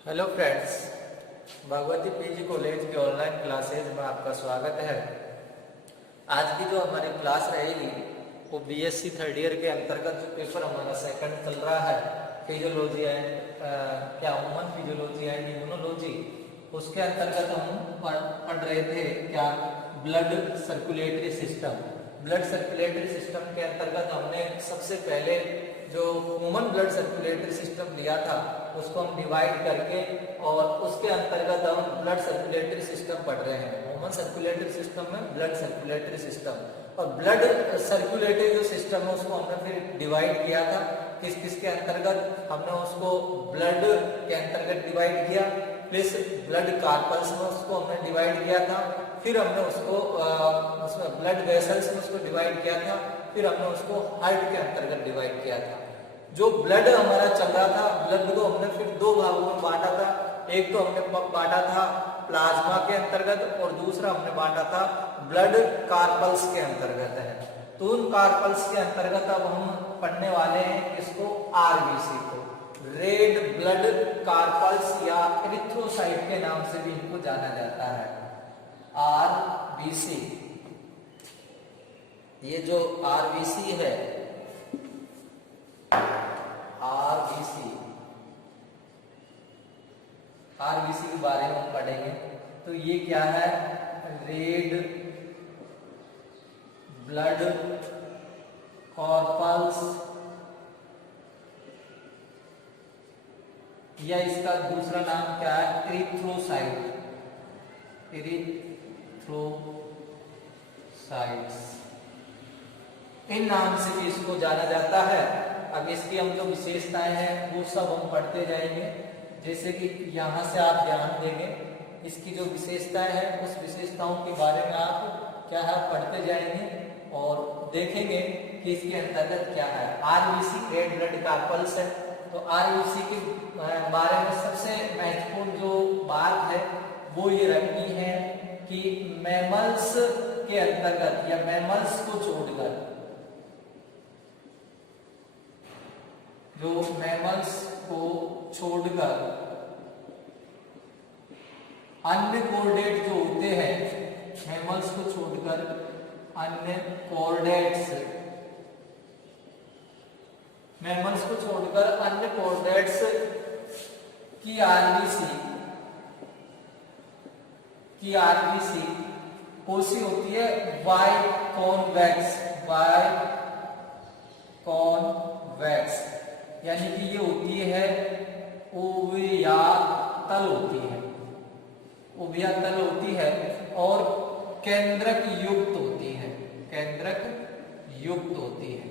Hello friends, Bhagwati PG college के online classes में आपका स्वागत है। आज की जो हमारी क्लास रहेगी वो बीएससी थर्ड ईयर के अंतर्गत जो पेपर हमारा सेकंड चल रहा है physiology and human physiology and immunology, उसके अंतर्गत हम पढ़ रहे थे क्या blood circulatory system. Blood circulatory system के अंतर्गत हमने सबसे पहले जो ह्यूमन ब्लड सर्कुलेटरी सिस्टम लिया था उसको हम डिवाइड करके और उसके अंतर्गत हम ब्लड सर्कुलेटरी सिस्टम पढ़ रहे हैं। ह्यूमन सर्कुलेटरी सिस्टम में ब्लड सर्कुलेटरी सिस्टम और ब्लड सर्कुलेटरी जो सिस्टम है उसको हमने फिर डिवाइड किया था किस किस के अंतर्गत। हमने उसको ब्लड के अंतर्गत डिवाइड किया, प्लस ब्लड कार्पल्स में उसको हमने डिवाइड किया था, फिर हमने उसको उसमें ब्लड वेसल्स में उसको डिवाइड किया था, फिर हमने उसको हार्ट के अंतर्गत डिवाइड किया था। जो ब्लड हमारा चल रहा था, ब्लड को हमने फिर दो भागों में बांटा था। एक तो हमने बांटा था प्लाज्मा के अंतर्गत और दूसरा हमने बांटा था ब्लड कार्पल्स के अंतर्गत है। तो उन कार्पल्स के अंतर्गत अब हम पढ़ने वाले हैं इसको आरबीसी को, रेड ब्लड कार्पल्स या एरिथ्रोसाइट के नाम से भी इनको जाना जाता है। आरबीसी, ये जो आरबीसी है, आरबीसी के बारे में हम पढ़ेंगे। तो ये क्या है? रेड ब्लड कॉर्पल्स, या इसका दूसरा नाम क्या है? एरिथ्रोसाइट, एरिथ्रोसाइट्स, इन नाम से भी इसको जाना जाता है। अब इसकी हम जो विशेषताएं हैं वो सब हम पढ़ते जाएंगे। जैसे कि यहाँ से आप ध्यान देंगे, इसकी जो विशेषताएं हैं उस विशेषताओं के बारे में आप क्या है पढ़ते जाएंगे और देखेंगे कि इसके अंतर्गत क्या है। आरबीसी रेड ब्लड कार्पल्स है, तो आरबीसी के बारे में सबसे महत्वपूर्ण जो बात है वो ये रखनी है कि मैमल्स के अंतर्गत या मैमल्स को छोड़कर, जो मैमल्स को छोड़कर अन्य कोर्डेट जो होते हैं, मैमल्स को छोड़कर अन्य कोर्डेट्स, मैमल्स को छोड़कर अन्य कोर्डेट्स की आरबीसी कौन-सी होती है? वाइट कॉन्वेक्स, यानी कि ये होती है ओवियातल होती है और केंद्रक युक्त होती है।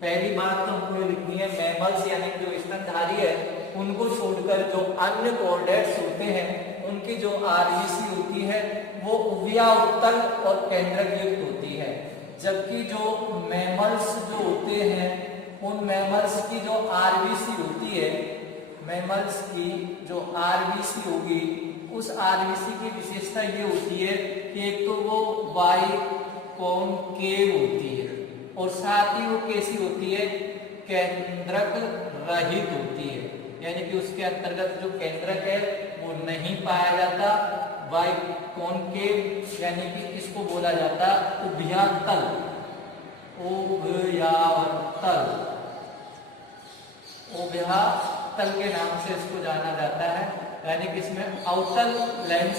पहली बात तो हमको लिखनी है, मैमल्स यानी जो स्तनधारी है उनको छोड़कर जो अन्य कोर्डेट्स होते हैं उनकी जो आरबीसी होती है वो उभयाउत्तल और केंद्रक युक्त होती है। जबकि जो मैमल्स जो होते हैं उन मैमल्स की जो आरबीसी होती है, मैमल्स की जो आरबीसी होगी उस आरबीसी की विशेषता ये होती है कि एक तो वो बाइकॉन्केव होती है और साथ ही वो कैसी होती है? केंद्रक रहित होती है, यानी कि उसके अंतर्गत जो केंद्रक है वो नहीं पाया जाता। बाइकॉन्केव यानी कि इसको बोला जाता उभयातल के नाम से इसको जाना जाता है। यानी कि इसमें अवतल लेंस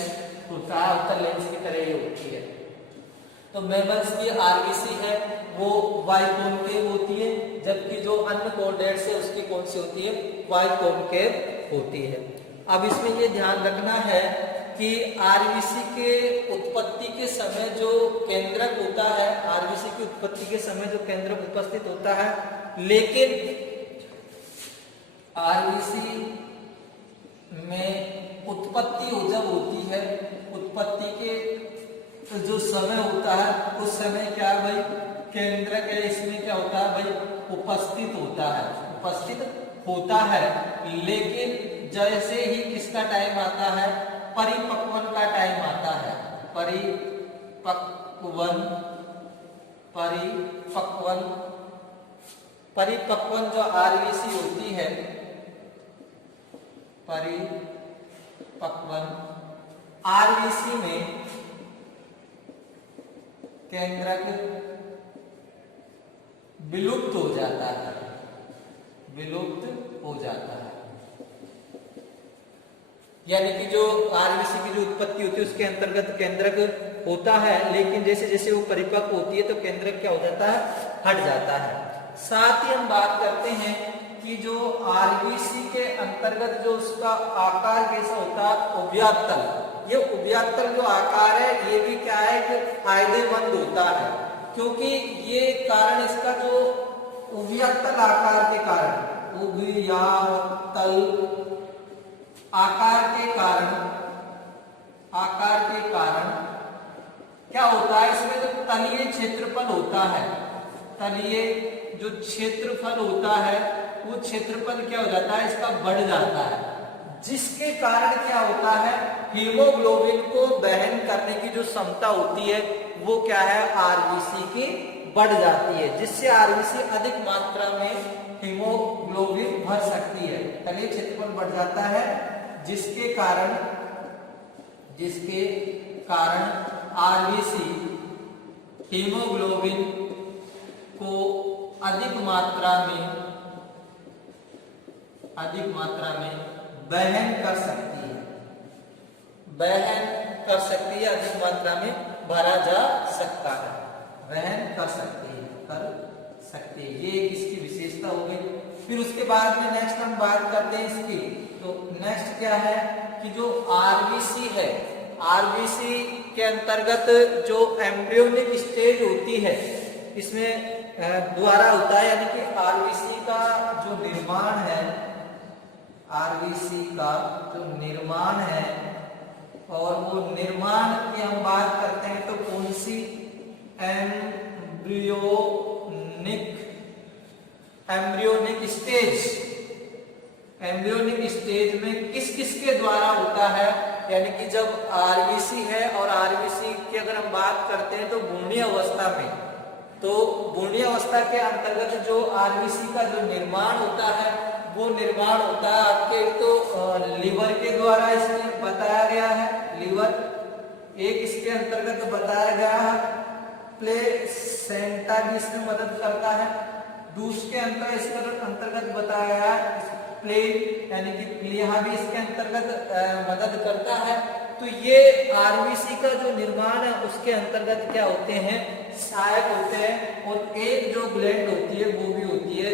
होता है, अवतल लेंस की तरह ये होती है। तो मैमल्स की आरबीसी है वो बाइकॉन्केव होती है, जबकि जो अन्य कोर्डेट्स है उसकी कौन सी होती है? बाइकॉन्केव होती है। अब इसमें ये ध्यान रखना है कि आरबीसी के उत्पत्ति के समय जो केंद्रक होता है, आरबीसी की उत्पत्ति के समय जो केंद्रक उपस्थित होता है, लेकिन आरबीसी में उत्पत्ति जब होती है, उत्पत्ति के जो समय होता है उस समय क्या है भाई? केंद्रक है इसमें क्या होता है भाई? उपस्थित होता है। लेकिन जैसे ही किसका टाइम आता है? परिपक्वन का टाइम आता है। परिपक्वन जो आरबीसी होती है, परिपक्वन परिपक्वन आरबीसी में केंद्रक विलुप्त हो जाता है, विलुप्त हो जाता है। यानी कि जो आरबीसी की जो उत्पत्ति होती है उसके अंतर्गत केंद्रक होता है, लेकिन जैसे जैसे वो परिपक्व होती है तो केंद्रक क्या हो जाता है, हट जाता है। साथ ही हम बात करते हैं कि जो आरबीसी के अंतर्गत जो उसका आकार कैसा होता है, उभयतल। ये उभयतल जो आकार है ये भी क्या है कि फायदेमंद होता है, क्योंकि ये कारण इसका जो उभयतल आकार के कारण, उभयतल आकार के कारण क्या होता है, इसमें जो तलीय क्षेत्रफल होता है, तलीय जो क्षेत्रफल होता है वो क्षेत्रफल क्या हो जाता है, इसका बढ़ जाता है, जिसके कारण क्या होता है, हीमोग्लोबिन को वहन करने की जो क्षमता होती है वो क्या है, आरबीसी की बढ़ जाती है, जिससे आरबीसी अधिक मात्रा में हीमोग्लोबिन भर सकती है। तलीय क्षेत्रफल बढ़ जाता है जिसके कारण आरबीसी हीमोग्लोबिन को अधिक मात्रा में वहन कर सकती है, अधिक मात्रा में भरा जा सकता है, वहन कर सकती है। ये इसकी विशेषता हो गई। फिर उसके बाद में नेक्स्ट हम बात करते हैं इसकी, तो नेक्स्ट क्या है कि जो आरबीसी है, आरबीसी के अंतर्गत जो एम्ब्रियोनिक स्टेज होती है इसमें द्वारा होता है, यानी कि आरबीसी का जो निर्माण है, आरबीसी का जो निर्माण है, और वो निर्माण की हम बात करते हैं तो कौन सी, एम्ब्रियोनिक स्टेज में किस किस के द्वारा होता है, यानी कि जब आरबीसी है और आरबीसी की अगर हम बात करते हैं तो भ्रूणीय अवस्था में, तो भ्रूणीय अवस्था के अंतर्गत जो आरबीसी का जो निर्माण होता है वो निर्माण होता है आपके तो लीवर के द्वारा, इसमें बताया गया है, लीवर एक इसके अंतर्गत बताया गया है, प्लेसेंटा भी इसमें मदद करता है, दूसरे अंतर्गत बताया गया है प्लेन, यानी कि प्लीहा भी इसके अंतर्गत मदद करता है। तो ये आरबीसी का जो निर्माण है उसके अंतर्गत क्या होते हैं, सहायक होते हैं। और एक जो ग्लैंड होती है वो भी होती है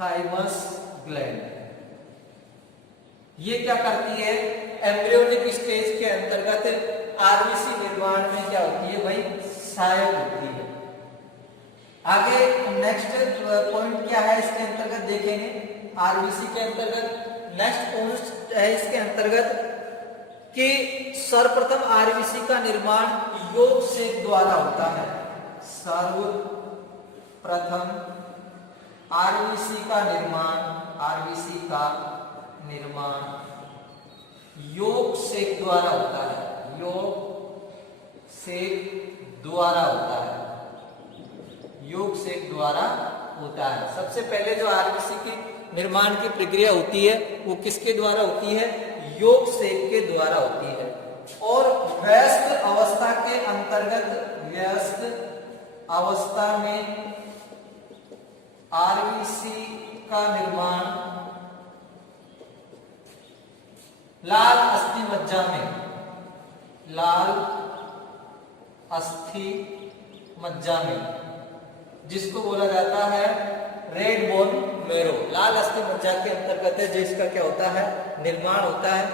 थाइमस ग्लैंड। ये क्या करती है, एम्ब्रियोनिक स्टेज के अंतर्गत आरबीसी निर्माण में क्या होती है भाई, सहायक होती है। आगे नेक्स्ट पॉइंट क्या है इसके अंतर्गत देखेंगे, आरबीसी के अंतर्गत नेक्स्ट पॉइंट है इसके अंतर्गत कि सर्वप्रथम आरबीसी का निर्माण योग से द्वारा होता है। सर्वप्रथम आरबीसी का निर्माण योग से द्वारा होता है, योग से द्वारा होता है। सबसे पहले जो आरबीसी की निर्माण की प्रक्रिया होती है वो किसके द्वारा होती है, योग सेक के द्वारा होती है। और व्यस्त अवस्था के अंतर्गत, व्यस्त अवस्था में आरबीसी का निर्माण लाल अस्थि मज्जा में, जिसको बोला जाता है रेड बोन मेरो, लाल अस्थि मज्जा के अंतर्गत है जिसका क्या होता है, निर्माण होता है।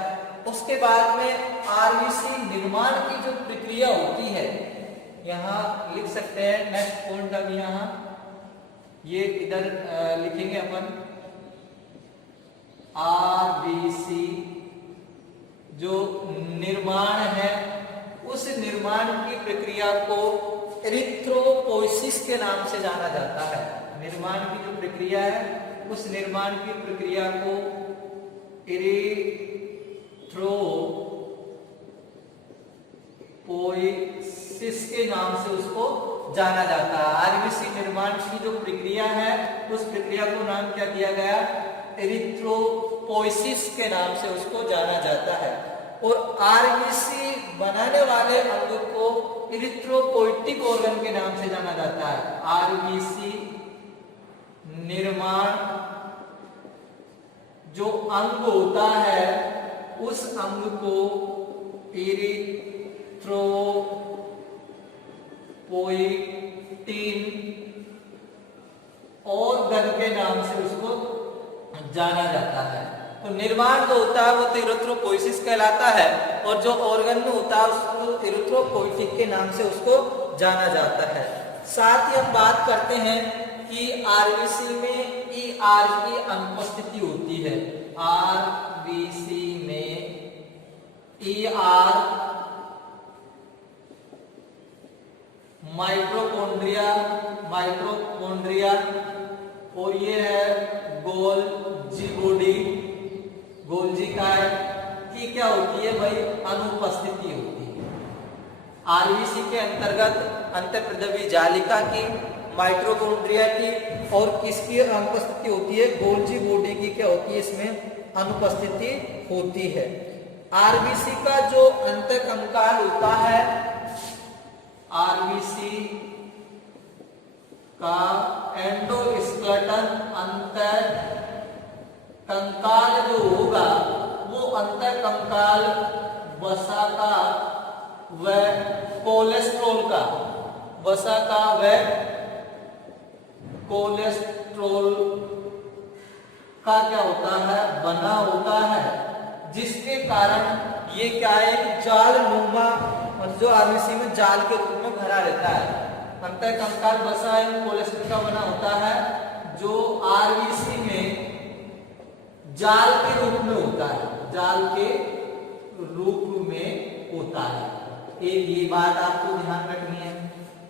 उसके बाद में आरबीसी निर्माण की जो प्रक्रिया होती है, यहाँ लिख सकते हैं नेक्स्ट पॉइंट, अब यहाँ ये इधर लिखेंगे अपन, आरबीसी जो निर्माण है उस निर्माण की प्रक्रिया को एरिथ्रोपोइसिस के नाम से जाना जाता है। निर्माण की जो प्रक्रिया है उस निर्माण की प्रक्रिया को एरिथ्रोपोइसिस के नाम से उसको जाना जाता है। आरबीसी निर्माण की जो प्रक्रिया है उस प्रक्रिया को नाम क्या दिया गया, एरिथ्रोपोइसिस इरिथ्रोपोइसिस के नाम से उसको जाना जाता है। और आरबीसी बनाने वाले अंग को इरिथ्रोपोइटिक ऑर्गन के नाम से जाना जाता है। आरबीसी निर्माण जो अंग होता है उस अंग को इरिथ्रोपोइटिन ऑर्गन के नाम से उसको जाना जाता है। तो निर्माण जो होता है वो तो इरिथ्रोपोइसिस कहलाता है और जो ऑर्गन में होता है उसको इरिथ्रोपोइटिक के नाम से उसको जाना जाता है। साथ ही हम बात करते हैं कि आरबीसी में ईआर की अनुपस्थिति होती है। आरबीसी में ईआर माइटोकॉन्ड्रिया और ये है गोल्जी बॉडी, गोल्जी काय की क्या होती है भाई, अनुपस्थिति होती है। आरबीसी के अंतर्गत अंतःप्रद्रवी जालिका की, माइटोकॉन्ड्रिया की और किसकी अनुपस्थिति होती है, गोल्जी बॉडी की क्या होती है, इसमें अनुपस्थिति होती है। आरबीसी का जो अंतःकंकाल होता है, आरबीसी का एंडोस्केलेटन अंतःकंकाल जो होगा वो अंतःकंकाल वसा का व कोलेस्ट्रॉल का, वसा का व कोलेस्ट्रॉल का क्या होता है, बना होता है, जिसके कारण ये क्या है, जाल नुमा, जो आरबीसी में जाल के रूप में भरा रहता है। अंतःकंकाल वसा एवं कोलेस्ट्रॉल का बना होता है जो आरबीसी में जाल के रूप में होता है, जाल के रूप में होता है। एक ये बात आपको ध्यान रखनी है।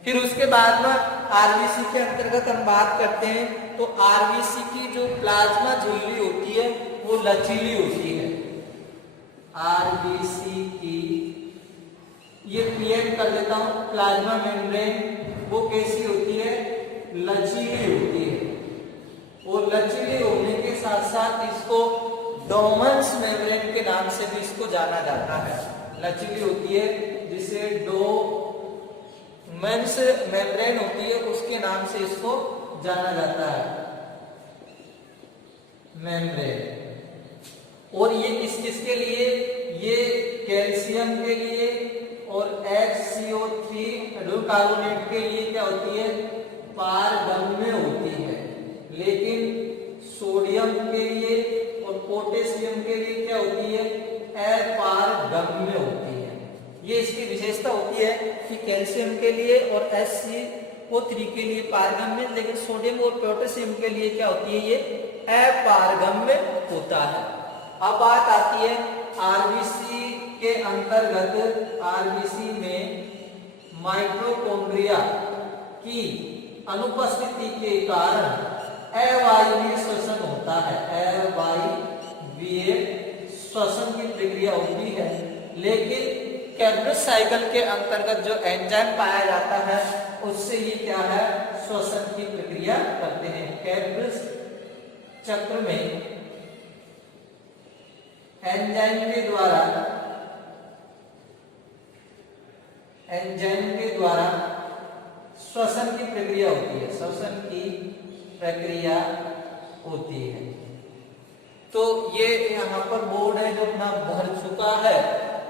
फिर उसके बाद में आरबीसी के अंतर्गत हम बात करते हैं तो आरबीसी की जो प्लाज्मा झिल्ली होती है वो लचीली होती है। आरबीसी की ये प्रिएट कर देता हूं, प्लाज्मा मेम्ब्रेन वो कैसी होती है, लचीली होती है। और लचीली होने के साथ साथ इसको डोमन्स मेम्ब्रेन के नाम से भी इसको जाना जाता है। लचीली होती है जिसे डोमन्स मेम्ब्रेन होती है उसके नाम से इसको जाना जाता है, मेम्ब्रेन। और ये किस किस के लिए, ये कैल्शियम के लिए और HCO3 कार्बोनेट के लिए क्या होती है, पारगम्य होती है। लेकिन सोडियम के लिए और पोटेशियम के लिए क्या होती है, अपारगम्य होती है। ये इसकी विशेषता होती है कि कैल्शियम के लिए और HCO3 के लिए पारगम्य, लेकिन सोडियम और पोटेशियम के लिए क्या होती है, ये अपारगम्य होता है। अब बात आती है आरबीसी के अंतर्गत, आरबीसी में माइटोकॉन्ड्रिया की अनुपस्थिति के कारण अवायवीय श्वसन होता है, अवायवीय श्वसन की प्रक्रिया होती है। लेकिन कैब्रस साइकिल के अंतर्गत जो एंजाइम पाया जाता है उससे ये क्या है, श्वसन की प्रक्रिया करते हैं। कैब्रस चक्र में एंजाइम के द्वारा श्वसन की प्रक्रिया होती है, श्वसन की प्रक्रिया होती है। तो ये यहाँ पर बोर्ड है जो अपना भर चुका है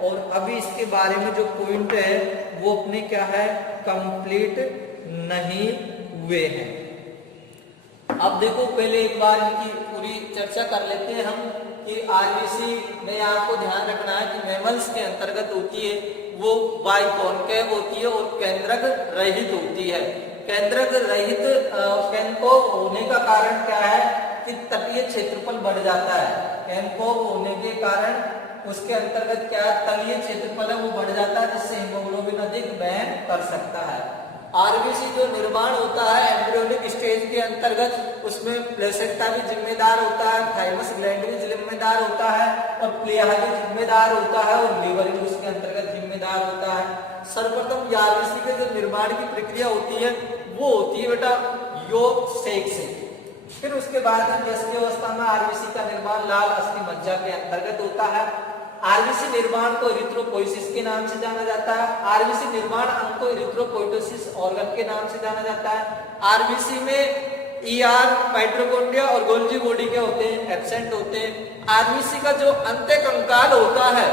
और अभी इसके बारे में जो पॉइंट है वो अपने क्या है, कंप्लीट नहीं हुए हैं। अब देखो पहले एक बार इनकी पूरी चर्चा कर लेते हैं हम कि आरबीसी में आपको ध्यान रखना है कि मैमल्स के अंतर्गत होती है वो बाइकॉन्केव होती है और केंद्रक रहित होती है। केंद्रक रहित कैनकोव होने का कारण क्या है कि तटीय क्षेत्रफल बढ़ जाता है। कैनकोव होने के कारण उसके अंतर्गत क्या तलीय क्षेत्रफल है वो बढ़ जाता है, जिससे हीमोग्लोबिन अधिक वहन कर सकता है। आरबीसी जो निर्माण होता है एम्ब्रियोनिक स्टेज के अंतर्गत उसमें प्लेसेंटा भी जिम्मेदार होता है, थाइमस ग्लैंड भी जिम्मेदार होता है और प्लेहा भी जिम्मेदार होता है और लीवर भी उसके अंतर्गत जिम्मेदार होता है। सर्वप्रथम आरबीसी के जो निर्माण की प्रक्रिया होती है वो होती है बेटा योग सेक से। फिर उसके बाद वयस्क अवस्था में आरबीसी का निर्माण लाल अस्थि मज्जा के अंतर्गत होता है। आरबीसी निर्माण को इरिथ्रोपोइसिस के नाम से जाना जाता है। आरबीसी निर्माण अंग को इरिथ्रोपोइटोसिस ऑर्गन के नाम से जाना जाता है। आरबीसी में ईआर, माइटोकॉन्ड्रिया और गोल्जी बॉडी के होते हैं, एब्सेंट होते हैं। आरबीसी का जो अंत्य कंकाल होता है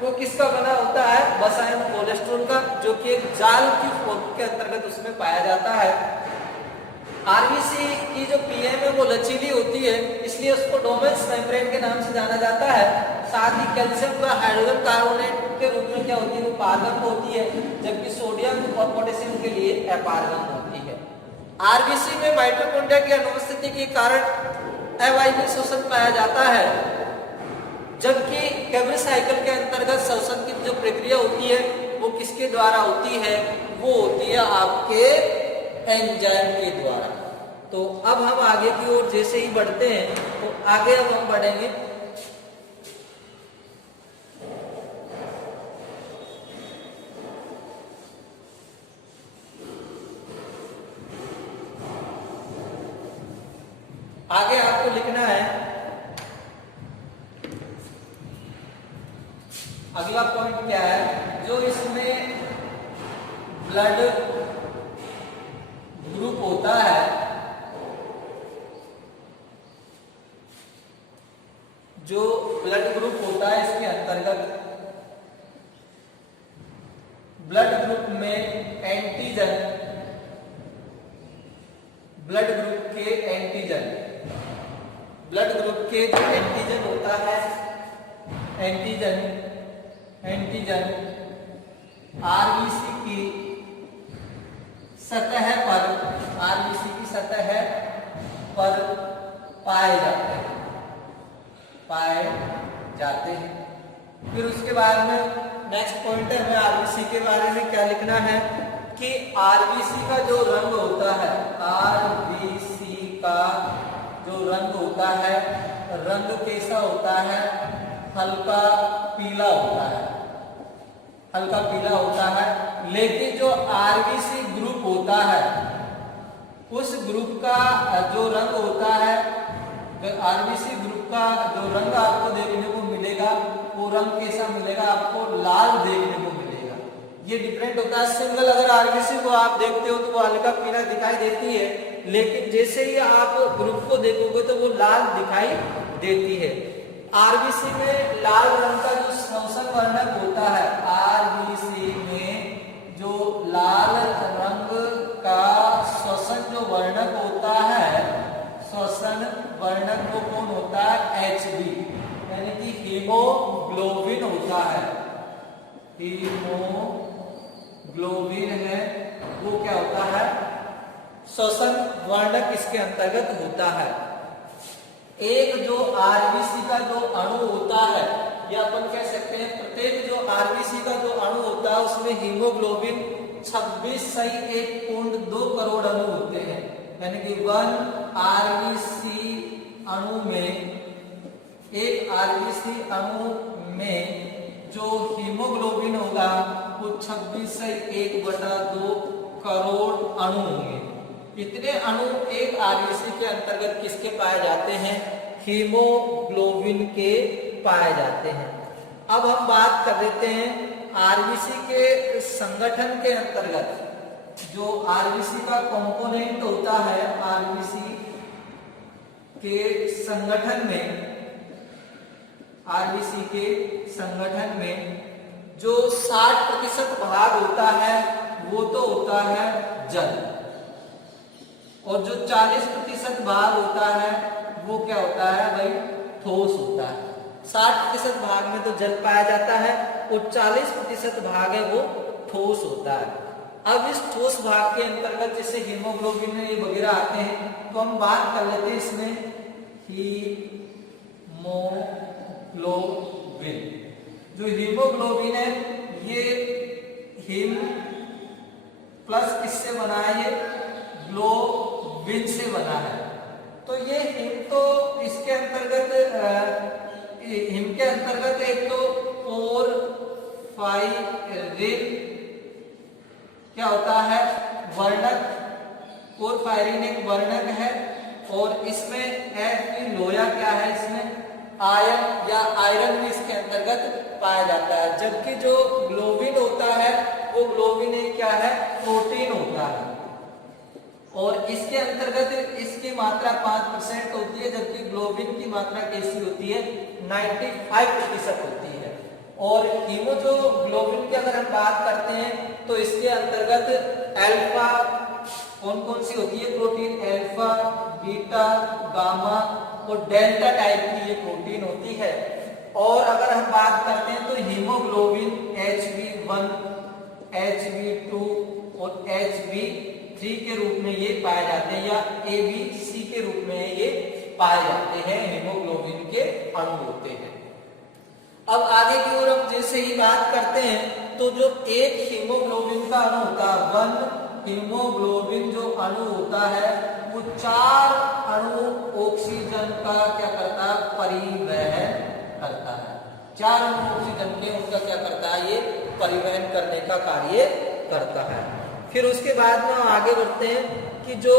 वो किसका बना होता है? बस आयन कोलेस्ट्रॉल का, जो कि एक जाल की फॉर्म के अंतर्गत उसमें पाया जाता है। आरबीसी की जो पीएम है वो लचीली होती है, इसलिए उसको डोमेन्स मेम्ब्रेन के नाम से जाना जाता है। साथ ही कैल्शियम का हाइड्रोजन कार्बोनेट के रूप में क्या होती है? वो पारगम होती है, जबकि सोडियम और पोटेशियम के लिए अपारगम होती है। आरबीसी में माइटोकॉन्ड्रिया की अनुपस्थिति के कारण अवायवीय शोषण पाया जाता है, जबकि कैब्री साइकिल के अंतर्गत शोषण की जो प्रक्रिया होती है वो किसके द्वारा होती है? वो होती है आपके एंजाइम के द्वारा। तो अब हम आगे की ओर जैसे ही बढ़ते हैं तो आगे अब हम बढ़ेंगे आगे आपको लिखना है अगला पॉइंट क्या है? जो इसमें ब्लड ग्रुप होता है, जो ब्लड ग्रुप होता है इसके अंतर्गत ब्लड ग्रुप में एंटीजन, ब्लड ग्रुप के एंटीजन, ब्लड ग्रुप के जो एंटीजन होता है, एंटीजन आरबीसी की सतह पर, आरबीसी की सतह पर पाए जाते हैं। फिर उसके बाद में नेक्स्ट पॉइंट है, हमें आरबीसी के बारे में क्या लिखना है कि आरबीसी का जो रंग होता है, आरबीसी का जो रंग होता है, रंग कैसा होता है? हल्का पीला होता है, हल्का पीला होता है। लेकिन जो आरबीसी ग्रुप होता है, उस ग्रुप का जो रंग होता है, आरबीसी ग्रुप का जो रंग आपको देखने को मिलेगा वो रंग कैसा मिलेगा? आपको लाल देखने को मिलेगा। ये डिफरेंट होता है। सिंगल अगर आरबीसी को आप देखते हो तो वो हल्का पीला दिखाई देती है, लेकिन जैसे ही आप ग्रुप को देखोगे तो वो लाल दिखाई देती है। आरबीसी में लाल रंग का जो शोषण वर्णक होता है, आरबीसी में जो लाल रंग का शोषण जो वर्णक होता है, शोषण वर्णक वो कौन होता है? Hb, यानी कि हीमोग्लोबिन होता है। हीमोग्लोबिन है वो क्या होता है? शोषण वर्णक इसके अंतर्गत होता है। एक जो आरबीसी का जो अणु होता है, या अपन कह सकते हैं प्रत्येक जो आरबीसी का जो अणु होता है उसमें हीमोग्लोबिन 26.1.2 करोड़ अणु होते हैं। यानी कि 1 आरबीसी अणु में, एक आरबीसी अणु में जो हीमोग्लोबिन होगा वो 26/1/2 करोड़ अणु होंगे। इतने अणु एक आरबीसी के अंतर्गत किसके पाए जाते हैं? हीमोग्लोबिन के पाए जाते हैं। अब हम बात कर लेते हैं आरबीसी के संगठन के अंतर्गत जो आरबीसी का कंपोनेंट होता है। आरबीसी के संगठन में, आरबीसी के संगठन में जो 60% भाग होता है वो तो होता है जल, और जो 40% भाग होता है वो क्या होता है भाई? ठोस होता है। 60% भाग में तो जल पाया जाता है और 40% भाग है वो ठोस होता है। अब इस ठोस भाग के अंतर्गत जैसे हीमोग्लोबिन ये वगैरह आते हैं, तो हम बात कर लेते हैं इसमें हीमोग्लोबिन। जो हीमोग्लोबिन है ये हीम प्लस किससे बना है? ये ग्लोबिन से बना है। तो ये हिम तो इसके अंतर्गत हिम के अंतर्गत एक तो पोरफायरिन क्या होता है? वर्णक। पोरफायरिन एक वर्णक है और इसमें Fe लोया क्या है, इसमें आयरन या आयरन भी इसके अंतर्गत पाया जाता है। जबकि जो ग्लोबिन होता है वो ग्लोबिन एक क्या है, प्रोटीन होता है और इसके अंतर्गत इसकी मात्रा 5% होती है, जबकि ग्लोबिन की मात्रा कैसी होती है, 95% होती है। और हीमोग्लोबिन की अगर हम बात करते हैं तो इसके अंतर्गत अल्फा कौन कौन सी होती है प्रोटीन, अल्फा, बीटा, गामा और डेल्टा टाइप की ये प्रोटीन होती है। और अगर हम बात करते हैं तो हीमोग्लोबिन Hb1, Hb2 और Hb3 के रूप में ये पाए जाते हैं, या ABC के रूप में ये पाए जाते हैं, हीमोग्लोबिन के अणु होते हैं। अब आगे की ओर हम जैसे ही बात करते हैं तो जो एक हीमोग्लोबिन का अणु होता है, वन हीमोग्लोबिन जो अणु होता है वो 4 अणु ऑक्सीजन का क्या करता है, परिवहन करता है। 4 अणु ऑक्सीजन के उनका क्या करता है, ये परिवहन करने का कार्य करता है। फिर उसके बाद में हम आगे बढ़ते हैं कि जो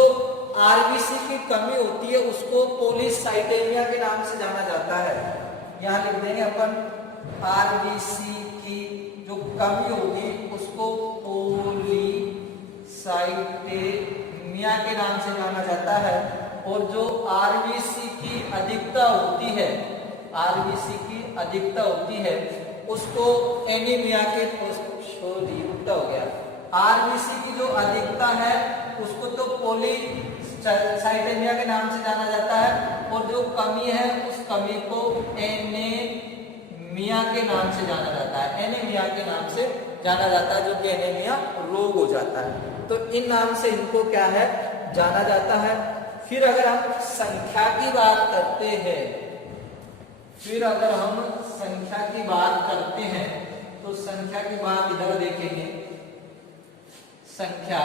आरबीसी की कमी होती है उसको पॉलीसाइटेमिया के नाम से जाना जाता है। यहाँ लिख देंगे अपन, आरबीसी की जो कमी होगी उसको पॉलीसाइटेमिया के नाम से जाना जाता है। और जो आरबीसी की अधिकता होती है, आरबीसी की अधिकता होती है उसको एनीमिया के, सॉरी उल्टा हो गया, आरबीसी की जो अधिकता है उसको तो पॉलीसाइटेमिया के नाम से जाना जाता है और जो कमी है उस कमी को एनीमिया के नाम से जाना जाता है, एनीमिया के नाम से जाना जाता है, जो कि एनीमिया रोग हो जाता है। तो इन नाम से इनको क्या है, जाना जाता है। फिर अगर हम संख्या की बात करते हैं, फिर अगर हम संख्या की बात करते हैं तो संख्या की बात इधर देखेंगे, संख्या,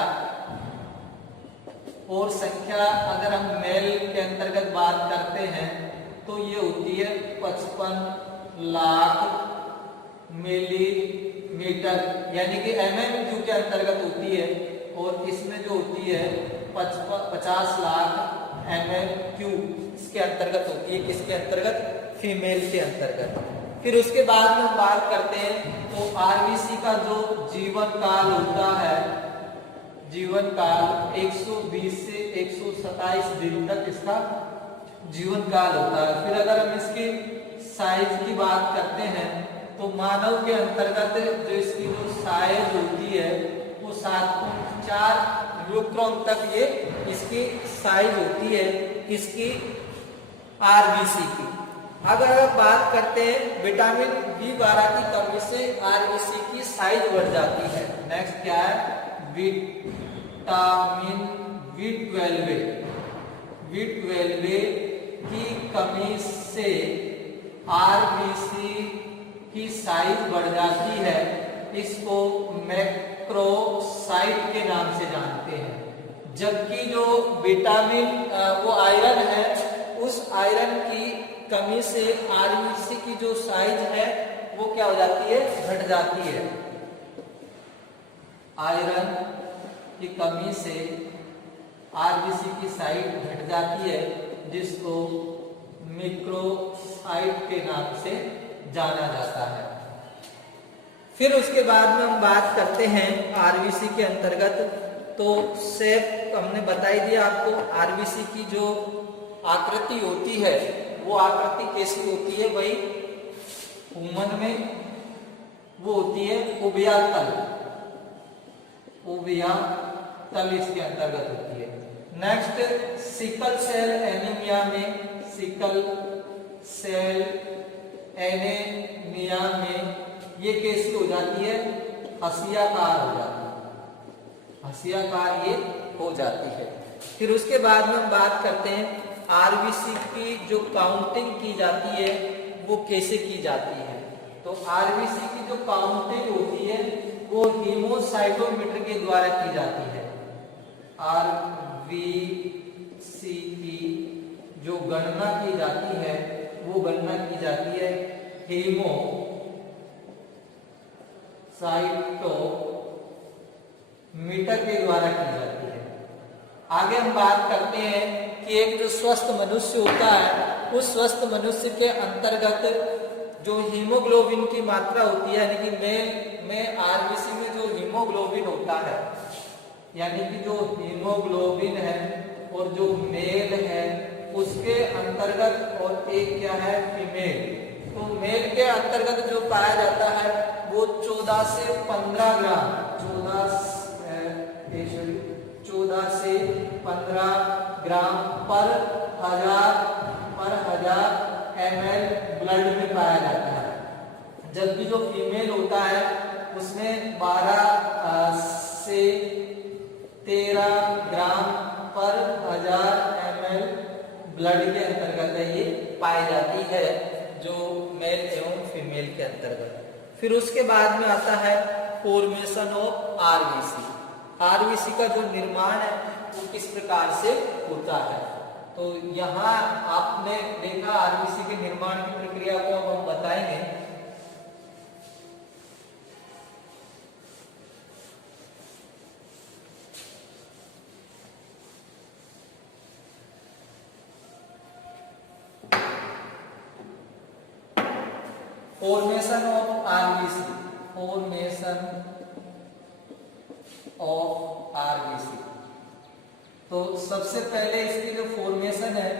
और संख्या अगर हम मेल के अंतर्गत बात करते हैं तो ये होती है 55 लाख मिलीमीटर, यानी कि MMQ के अंतर्गत होती है। और इसमें जो होती है 50 लाख MMQ इसके अंतर्गत होती है, किसके अंतर्गत, फीमेल के अंतर्गत। फिर उसके बाद में हम बात करते हैं तो आरबीसी का जो जीवन काल होता है, जीवन काल 120 से 127 दिन तक इसका जीवन काल होता है। फिर अगर हम इसकी साइज की बात करते हैं तो मानव के अंतर्गत जो इसकी जो साइज होती है वो 7.4 माइक्रोन तक ये इसकी साइज होती है, इसकी आरबीसी की। अगर आप बात करते हैं विटामिन B12 की कमी से आरबीसी की साइज बढ़ जाती है। नेक्स्ट क्या है, विटामिन B12 की कमी से आरबीसी की साइज बढ़ जाती है, इसको मैक्रोसाइट के नाम से जानते हैं। जबकि जो विटामिन वो आयरन है, उस आयरन की कमी से आरबीसी की जो साइज है वो क्या हो जाती है, घट जाती है। आयरन की कमी से आरबीसी की साइज घट जाती है, जिसको मैक्रोसाइट के नाम से जाना जाता है। फिर उसके बाद में हम बात करते हैं आरबीसी के अंतर्गत, तो शेप हमने बताई दिया आपको। आरबीसी की जो आकृति होती है वो आकृति कैसी होती है, वही ह्यूमन में वो होती है उभयतल, उभयतल इसके अंतर्गत होती है। नेक्स्ट सिकल सेल एनीमिया में, सिकल सेल एनीमिया में ये कैसी हो जाती है, हसियाकार हो जाती है, हसियाकार ये हो जाती है। फिर उसके बाद में हम बात करते हैं आरबीसी की जो काउंटिंग की जाती है वो कैसे की जाती है। तो आरबीसी की जो काउंटिंग होती है वो हीमोसाइटोमीटर के द्वारा की जाती है। आरबीसी की जो गणना की जाती है वो गणना की जाती है हीमोसाइटोमीटर के द्वारा की जाती है। आगे हम बात करते हैं कि एक जो स्वस्थ मनुष्य होता है उस स्वस्थ मनुष्य के अंतर्गत जो हीमोग्लोबिन की मात्रा होती है, यानी कि मेल में आरबीसी में जो हीमोग्लोबिन होता है, यानी कि जो हीमोग्लोबिन है और जो मेल है उसके अंतर्गत, और एक क्या है फीमेल, तो मेल के अंतर्गत जो पाया जाता है वो 14 से 15 ग्राम 14 से 15 ग्राम पर हजार ml ब्लड में पाया जाता है। जबकि जो फीमेल होता है उसमें 12 से 13 ग्राम पर 1000 ml ब्लड के अंतर्गत ये पाई जाती है, जो मेल एवं फीमेल के अंतर्गत। फिर उसके बाद में आता है फॉर्मेशन ऑफ आरबीसी। आरबीसी का जो निर्माण है वो किस प्रकार से होता है, तो यहाँ आपने देखा आरबीसी के निर्माण की प्रक्रिया को अब हम बताएंगे। Formation of RBC, formation of RBC. तो सबसे पहले इसकी जो फॉर्मेशन है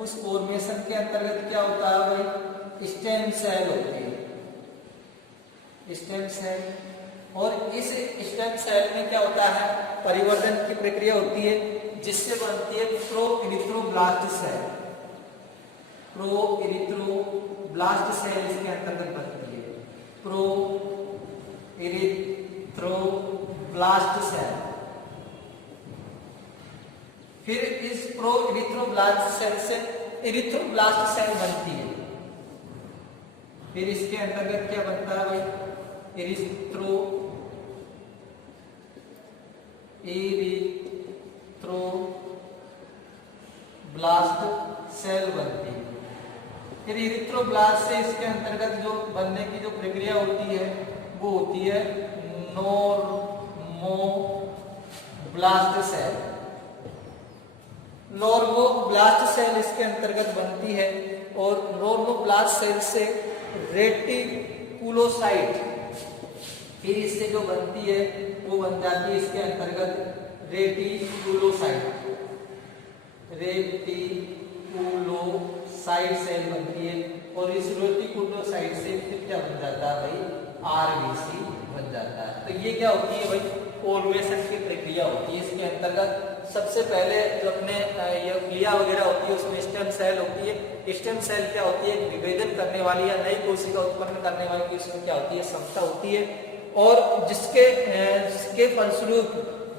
उस फॉर्मेशन के अंतर्गत क्या होता है भाई, स्टेम सेल होती है, स्टेम सेल। और इस स्टेम सेल में क्या होता है, परिवर्धन की प्रक्रिया होती है जिससे बनती है proerythroblast cell. Proerythroblast cell इसके अंतर्गत बनती है, प्रो इरिथ्रोब्लास्ट सेल। फिर इस प्रो इरिथ्रोब्लास्ट सेल से इरिथ्रोब्लास्ट सेल बनती है। फिर इसके अंतर्गत क्या बनता है भाई, इरिथ्रोब्लास्ट सेल बनती है। फिर इरिथ्रोब्लास्ट से इसके अंतर्गत जो बनने की जो प्रक्रिया होती है वो होती है नॉर्मोब्लास्ट सेल। नॉर्मोब्लास्ट सेल इसके अंतर्गत बनती है और नॉर्मोब्लास्ट सेल से रेटिकुलोसाइट, फिर इससे जो बनती है वो बन जाती है इसके अंतर्गत रेटिकुलोसाइट। रेटिकुलोसाइट सेल बनती है और इस रेटिकुलोसाइट से फिर क्या बन जाता है भाई, आरबीसी बन जाता है। तो ये क्या होती है भाई, फॉर्मेशन की प्रक्रिया होती है। इसके अंतर्गत सबसे पहले जो अपने ये ग्लिया वगैरह होती है उसमें स्टेम सेल होती है। स्टेम सेल क्या होती है, विभेदन करने वाली या नई कोशिका उत्पन्न करने वाली की उसमें क्या होती है, क्षमता होती है। और जिसके फलस्वरूप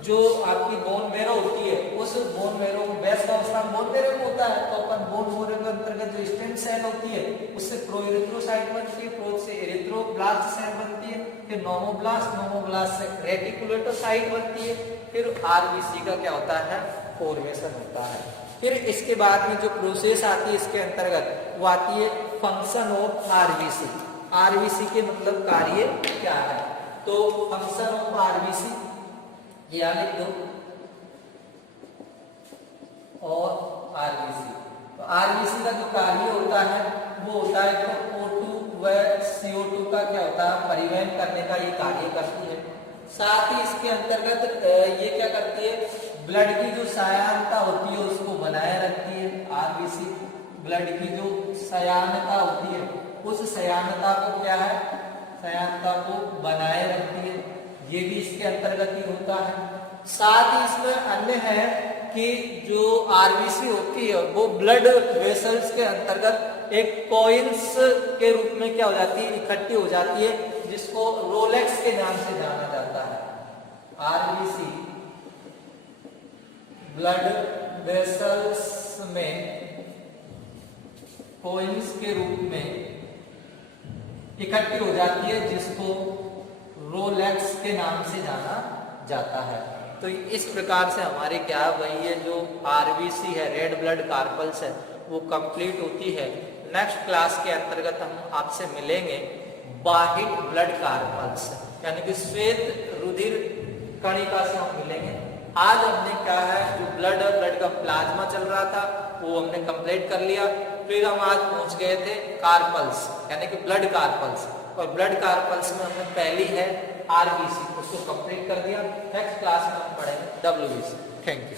जो आपकी बोन मेरो होती है उस बोन मेरो को बेस का स्थान बोन मेरो में होता है, तो अपन बोन मेरो के अंतर्गत जो स्टेम सेल होती है उससे प्रोइरिथ्रोसाइट बनती है, प्रो से इरिथ्रोब्लास्ट सेल बनती है, फिर नॉर्मोब्लास्ट से रेटिकुलेटोसाइट बनती है, फिर आरबीसी का क्या होता है, फॉर्मेशन होता है। फिर इसके बाद में जो प्रोसेस आती है इसके अंतर्गत वो आती है फंक्शन ऑफ आरबीसी। आरबीसी के मतलब कार्य क्या है, तो फंक्शन ऑफ आरबीसी या लिख दो और आरबीसी। तो आरबीसी का जो कार्य होता है वो होता है तो O2 व CO2 का क्या होता है, परिवहन करने का ये कार्य करती है। साथ ही इसके अंतर्गत ये क्या करती है, ब्लड की जो सयानता होती है उसको बनाए रखती है। आरबीसी ब्लड की जो सयानता होती है उस सयानता को क्या है, सयानता को बनाए रखती है, ये भी इसके अंतर्गत ही होता है। साथ ही इसमें अन्य है कि जो आरबीसी होती है वो ब्लड वेसल्स के अंतर्गत एक कॉइल्स के रूप में क्या हो जाती है, इकट्ठी हो जाती है, जिसको रोलेक्स के नाम से जाना जाता है। आरबीसी ब्लड वेसल्स में कॉइल्स के रूप में इकट्ठी हो जाती है, जिसको रोलेक्स के नाम से जाना जाता है। तो इस प्रकार से हमारे क्या वही है जो आरबीसी है, रेड ब्लड कार्पल्स है, वो कंप्लीट होती है। नेक्स्ट क्लास के अंतर्गत हम आपसे मिलेंगे वाहिड ब्लड कार्पल्स, यानी कि श्वेत रुधिर कणिका से हम मिलेंगे। आज हमने क्या है, जो ब्लड का प्लाज्मा चल रहा था वो हमने कंप्लीट कर लिया। फिर हम आज पहुंच गए थे कार्पल्स, यानी कि ब्लड कार्पल्स, और ब्लड कार्पल्स में हमने पहली है आरबीसी, उसको कंप्लीट कर दिया। नेक्स्ट क्लास में हम पढ़ेंगे डब्ल्यूबीसी। Thank you.